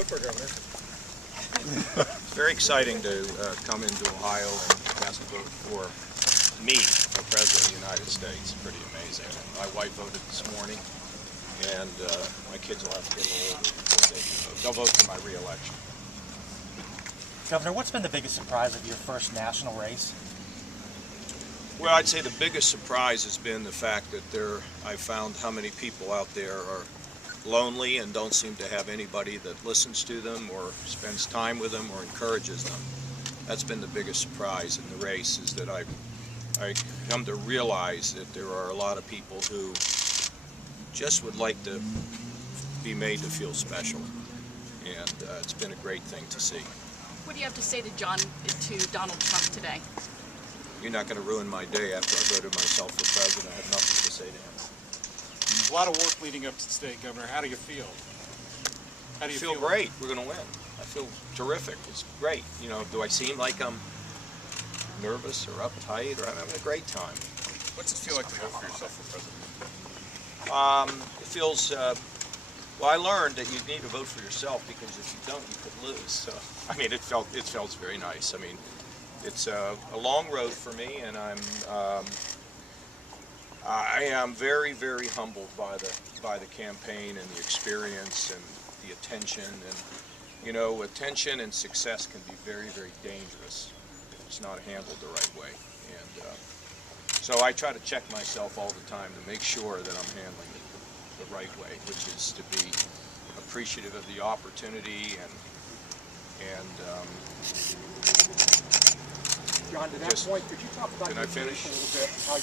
vote for, Governor? It's very exciting to come into Ohio and cast a vote for me for President of the United States. Pretty amazing. My wife voted this morning, and my kids will have to get a little older before they can vote. They'll vote for my re-election. Governor, what's been the biggest surprise of your first national race? Well, I'd say the biggest surprise has been the fact that I found how many people out there are lonely and don't seem to have anybody that listens to them or spends time with them or encourages them. That's been the biggest surprise in the race, is that I come to realize that there are a lot of people who just would like to be made to feel special, and it's been a great thing to see. What do you have to say to Donald Trump today? You're not going to ruin my day after I voted myself for president. I have nothing to say to him. A lot of work leading up to today, Governor. How do you feel? How do you feel? Great. We're going to win. I feel terrific. It's great. You know, do I seem like I'm nervous or uptight, or I'm having a great time? What's it feel like to vote for yourself for president? It feels, well, I learned that you need to vote for yourself, because if you don't, you could lose. So, I mean, it felt very nice. I mean, it's a long road for me, and I am very, very humbled by the campaign and the experience and the attention. And you know, attention and success can be very, very dangerous if it's not handled the right way. And so I try to check myself all the time to make sure that I'm handling it the right way, which is to be appreciative of the opportunity and John, to that point, could you talk about your faith a little bit, how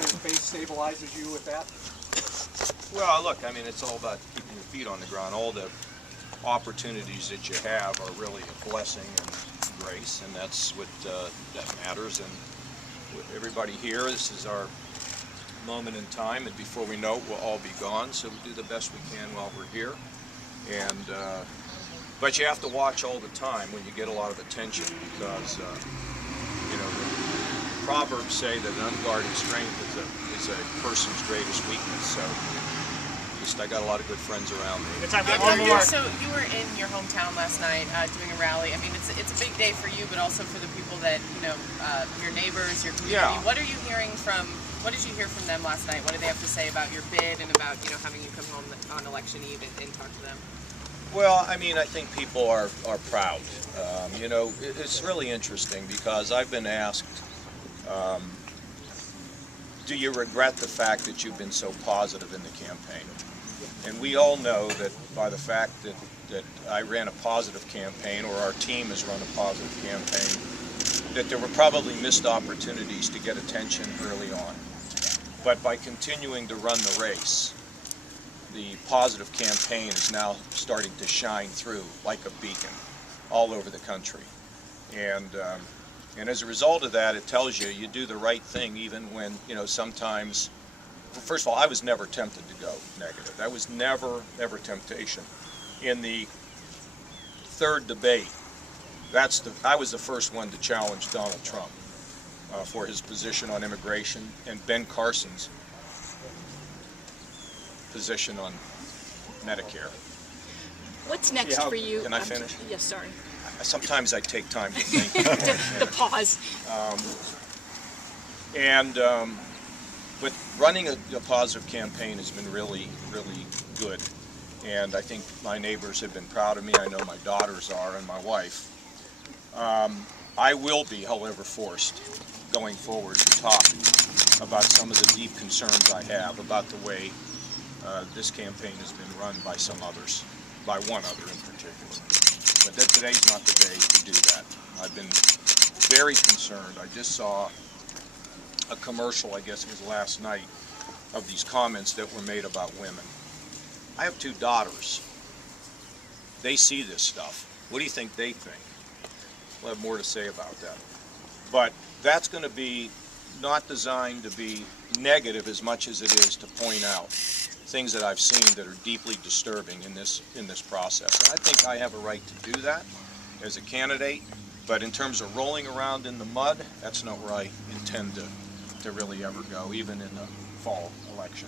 your faith stabilizes you with that? Well, look, I mean, it's all about keeping your feet on the ground. All the opportunities that you have are really a blessing and grace, and that's what that matters. And with everybody here, this is our moment in time, and before we know it, we'll all be gone. So we do the best we can while we're here. And but you have to watch all the time when you get a lot of attention, because you know, the Proverbs say that an unguarded strength is a person's greatest weakness. So at least I got a lot of good friends around me. So you were in your hometown last night doing a rally. I mean, it's a big day for you, but also for the people that, you know, your neighbors, your community. Yeah. What are you hearing from? What did you hear from them last night? What did they have to say about your bid and about, you know, having you come home on election eve and talk to them? Well, I mean, I think people are proud. You know, it's really interesting, because I've been asked, do you regret the fact that you've been so positive in the campaign? And we all know that by the fact that I ran a positive campaign, or our team has run a positive campaign, that there were probably missed opportunities to get attention early on. But by continuing to run the race, the positive campaign is now starting to shine through like a beacon all over the country. And as a result of that, it tells you you do the right thing even when, you know, sometimes, well, first of all, I was never tempted to go negative. That was never temptation. In the third debate, I was the first one to challenge Donald Trump for his position on immigration, and Ben Carson's position on Medicare. What's next for you? Can I finish? Yes, sorry. Sometimes I take time to think. The pause. But running a positive campaign has been really, really good. And I think my neighbors have been proud of me. I know my daughters are, and my wife. I will be, however, forced going forward to talk about some of the deep concerns I have about the way this campaign has been run by some others, by one other in particular. But today's not the day to do that. I've been very concerned. I just saw a commercial, I guess it was last night, of these comments that were made about women. I have two daughters. They see this stuff. What do you think they think? We'll have more to say about that. But that's going to be not designed to be negative as much as it is to point out things that I've seen that are deeply disturbing in this process. And I think I have a right to do that as a candidate, but in terms of rolling around in the mud, that's not where I intend to really ever go, even in the fall election.